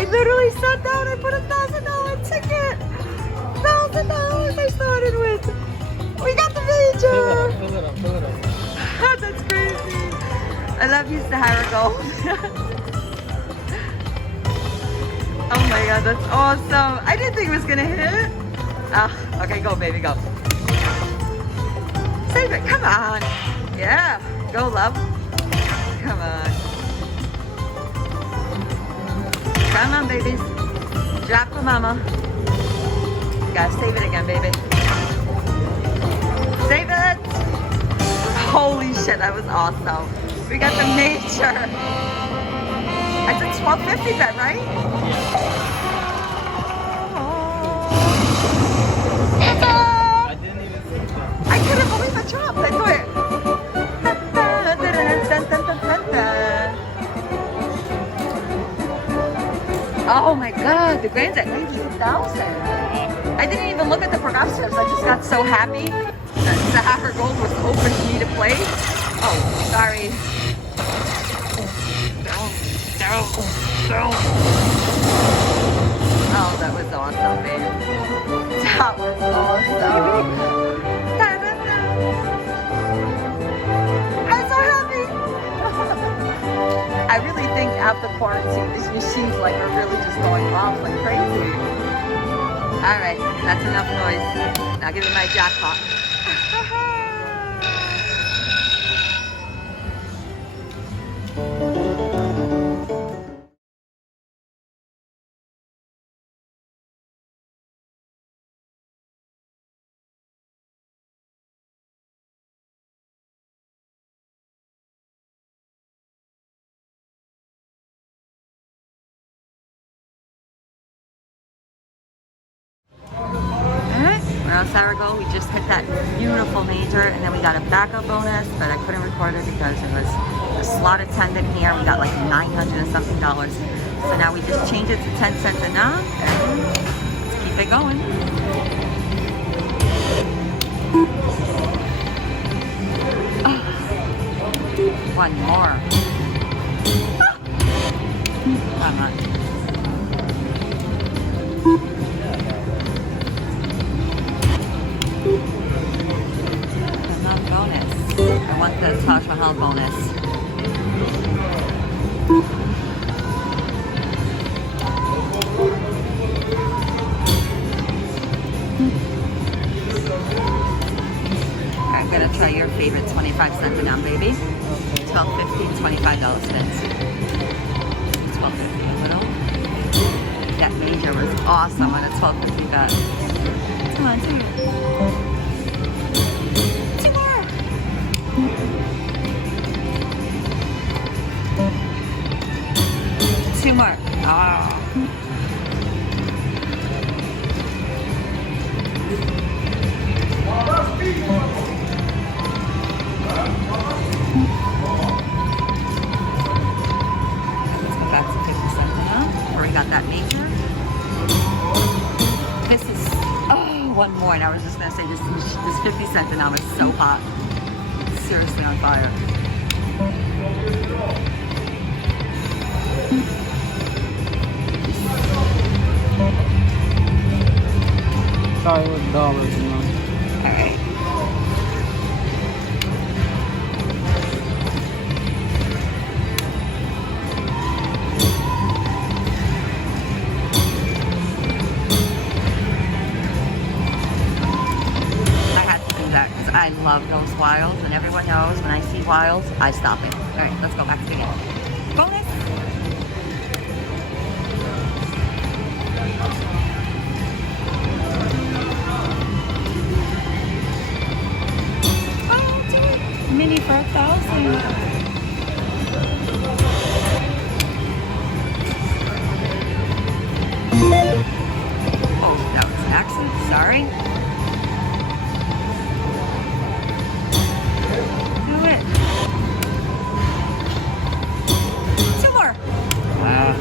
I literally sat down and put $1,000 ticket. $1,000 I started with. We got the major. Fill it up. That's crazy. I love you, Sahara Gold. Oh my god, that's awesome. I didn't think it was gonna hit. Oh, okay, go baby, go. Save it, come on. Yeah, go love. Come on. Come on, babies. Drop for mama. You gotta save it again, baby. Save it. Holy shit, that was awesome. We got the major. I did $12.50 bet, right? Yeah. I didn't even see that. I couldn't believe the drop. I do it. Oh my god, the grand's at 19,000. I didn't even look at the progressives. I just got so happy that Sahara Gold was open for me to play. Oh, sorry. Oh, that was awesome, man. That was awesome. I'm so happy. I really think after quarantine, these machines like are really just going off like crazy. All right, that's enough noise. Now give me my jackpot. Sahara Gold, we just hit that beautiful major, and then we got a backup bonus, but I couldn't record it because it was a slot attendant here. We got like $900 and something. So now we just change it to 10 cents a knock, and let's keep it going. Oh, one more. Come on. Bonus. I want the Taj Mahal bonus. I'm gonna try your favorite 25 cent a knock, baby. $12.50 and $25 spins. $12.50 a little. That major was awesome on a $12.50 bet. Come on, two. Two more. Oh. Let's go back to 50 cents now. Where we got that major. This is one more, and I was just gonna say this 50 cents now is so hot. It's seriously on fire. Sorry, with dollars, you know. Alright. I had to do that because I love those wilds, and everyone knows when I see wilds, I stop it. Alright, let's go back to the game. Bonus! Mini for 1,000. Oh, that was an accident. Sorry. Do it. Two more. Wow.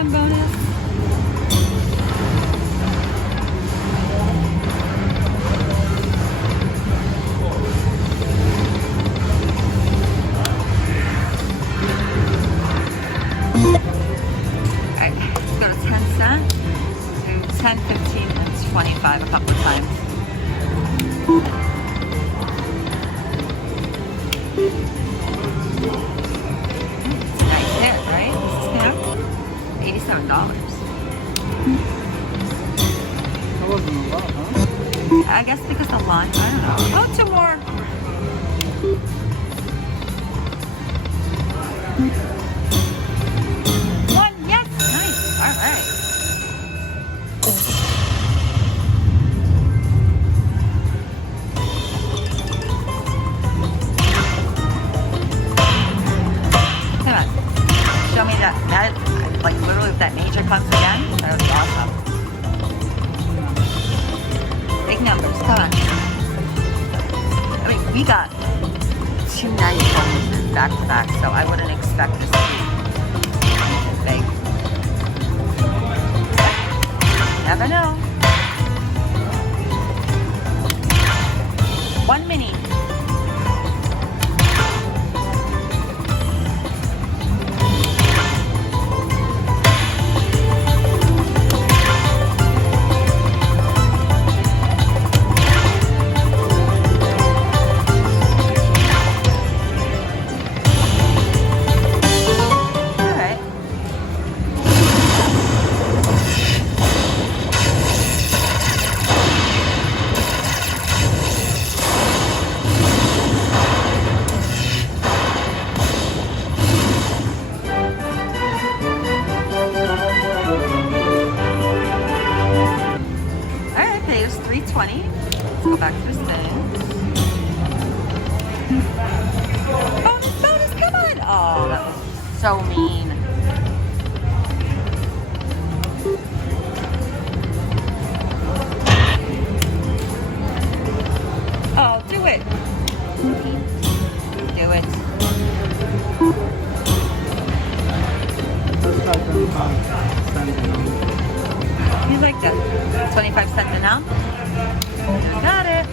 Bonus. 10, 15, and 25 a couple of times. It's a nice hit, right? This is him. $87. That wasn't a lot, huh? I guess because the lunch, I don't know. Oh, two more. One, yes, nice. All right. Come on. Show me that, like literally if that major comes again, that would be awesome. Big numbers, come on. I mean, we got 2 nice bonuses back to back, so I wouldn't expect this to be big. Never know. 1 mini. $3.20. Let's go back to the thing. Bonus, bonus, come on! Oh, that was so mean. Oh, do it. Do it. You like that? 25 cents an ounce? Got it.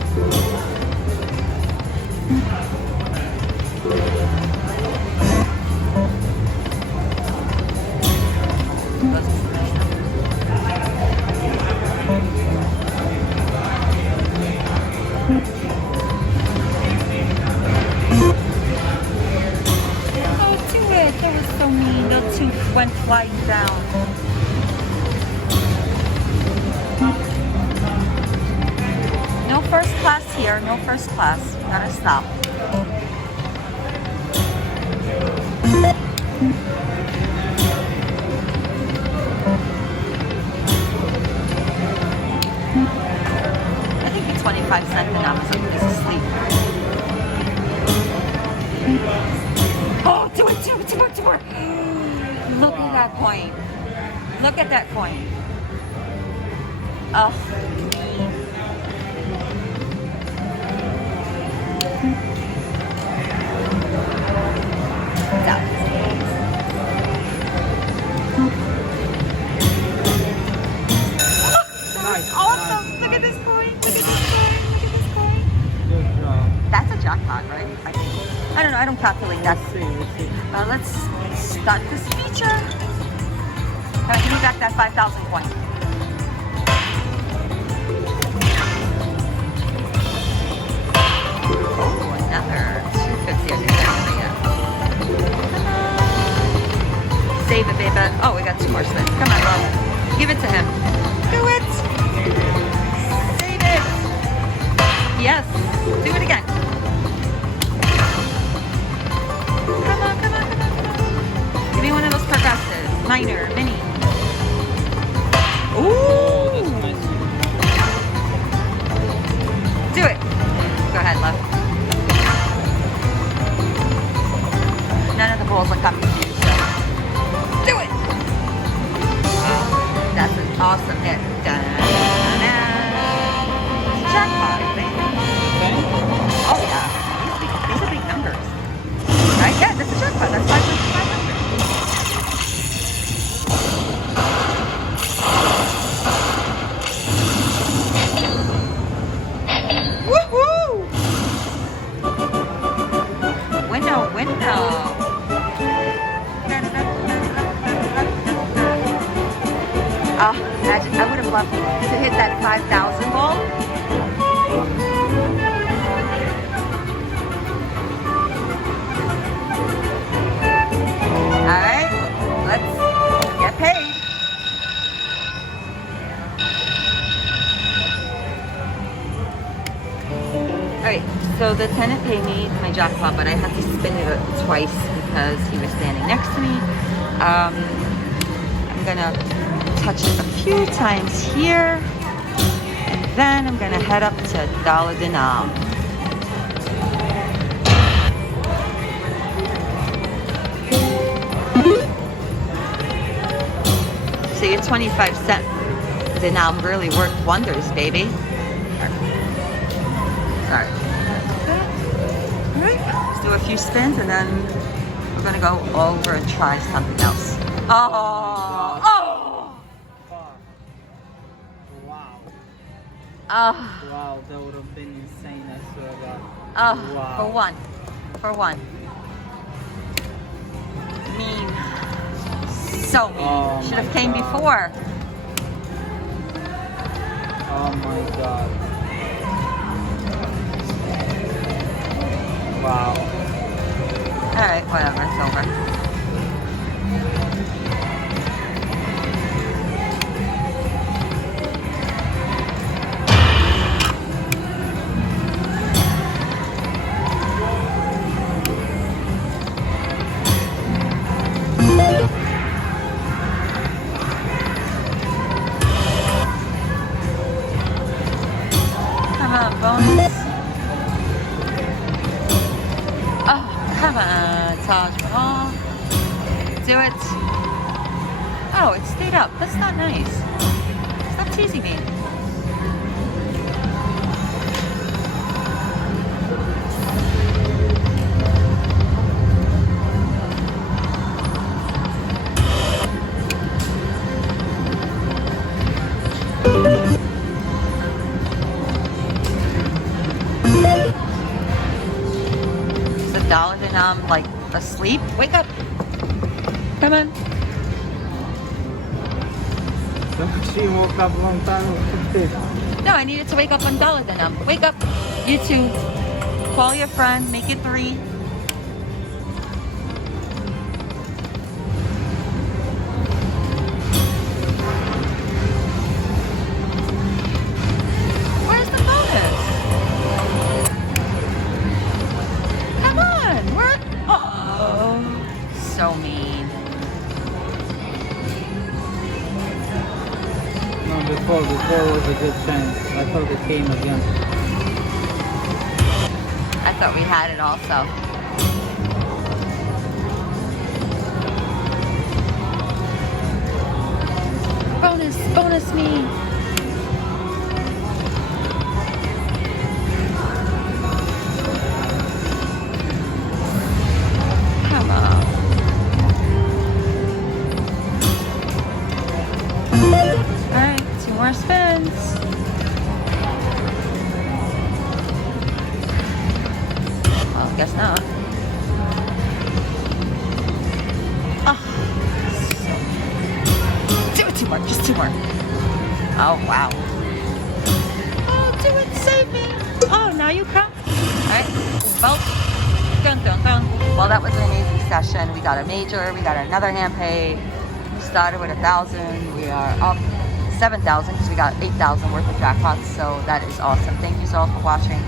Oh, do it. That was so mean. Those two went flying down. No first class here, no first class. Gotta stop. I think the 25 cents an Amazon is asleep. Oh, do it, do it, do it, do it. Look at that coin. Look at that coin. Oh. Awesome! Look at this coin! Look at this coin! Look at this coin! Good job. That's a jackpot, right? I think. I don't know. I don't calculate that. Let's see. Let's start this feature. All right, give me back that 5,000 coin. Oh, another 250. I didn't actually yet. Come on. Save it, baby. Oh, we got 2 more spins. Come on, love. Give it to him. Do it. Save it. Yes. Do it again. Come on, come on, come on, come on. Give me one of those progressives. Minor, mini. Ooh. Do it. Go ahead, love. None of the balls are coming to you, so do it. That's an awesome hit. Da-da-da-da. Jackpot, I think. Oh yeah. These are big numbers. Right? Yeah, that's a jackpot. That's 500. Woohoo! Window, window. Oh. Imagine, I would have loved to hit that 5,000 goal. All right, let's get paid. Alright, so the tenant paid me my jackpot, but I had to spin it twice because he was standing next to me. I'm gonna touch it a few times here, and then I'm gonna head up to Dollar Dinam. So your 25-cent Dinam really worked wonders, baby. Alright. Alright, let's do a few spins and then we're gonna go over and try something else. Oh! Oh! Wow. Oh! Wow, that would have been insane, I swear to God. Oh! Wow. For one. For one. Mean. So mean. Oh Should my have came God. before. Oh my God. Wow. Alright, whatever, it's over. Come on, bonus. Oh, come on, Taj Mahal. Do it. Oh, it stayed up. That's not nice. Stop teasing me. Dollar Dinam like asleep. Wake up. Come on. She woke up a long time ago. No, I needed to wake up on Dollar Dinam. Wake up. You two. Call your friend. Make it 3. Where's the bonus? Come on. Where? Oh, so mean. No, before was a good chance. I thought it came again. I thought we had it also. Bonus, bonus me. Come on. Alright, 2 more spins. Well, guess not. Oh. Do it 2 more, just 2 more. Oh, wow. Oh, do it, save me. Oh, now you come. Alright, well, dun dun dun. Well, that was an amazing session. We got a major, we got another hand pay. We started with 1,000. We are up 7,000 because we got 8,000 worth of jackpots. So that is awesome. Thank you all for watching.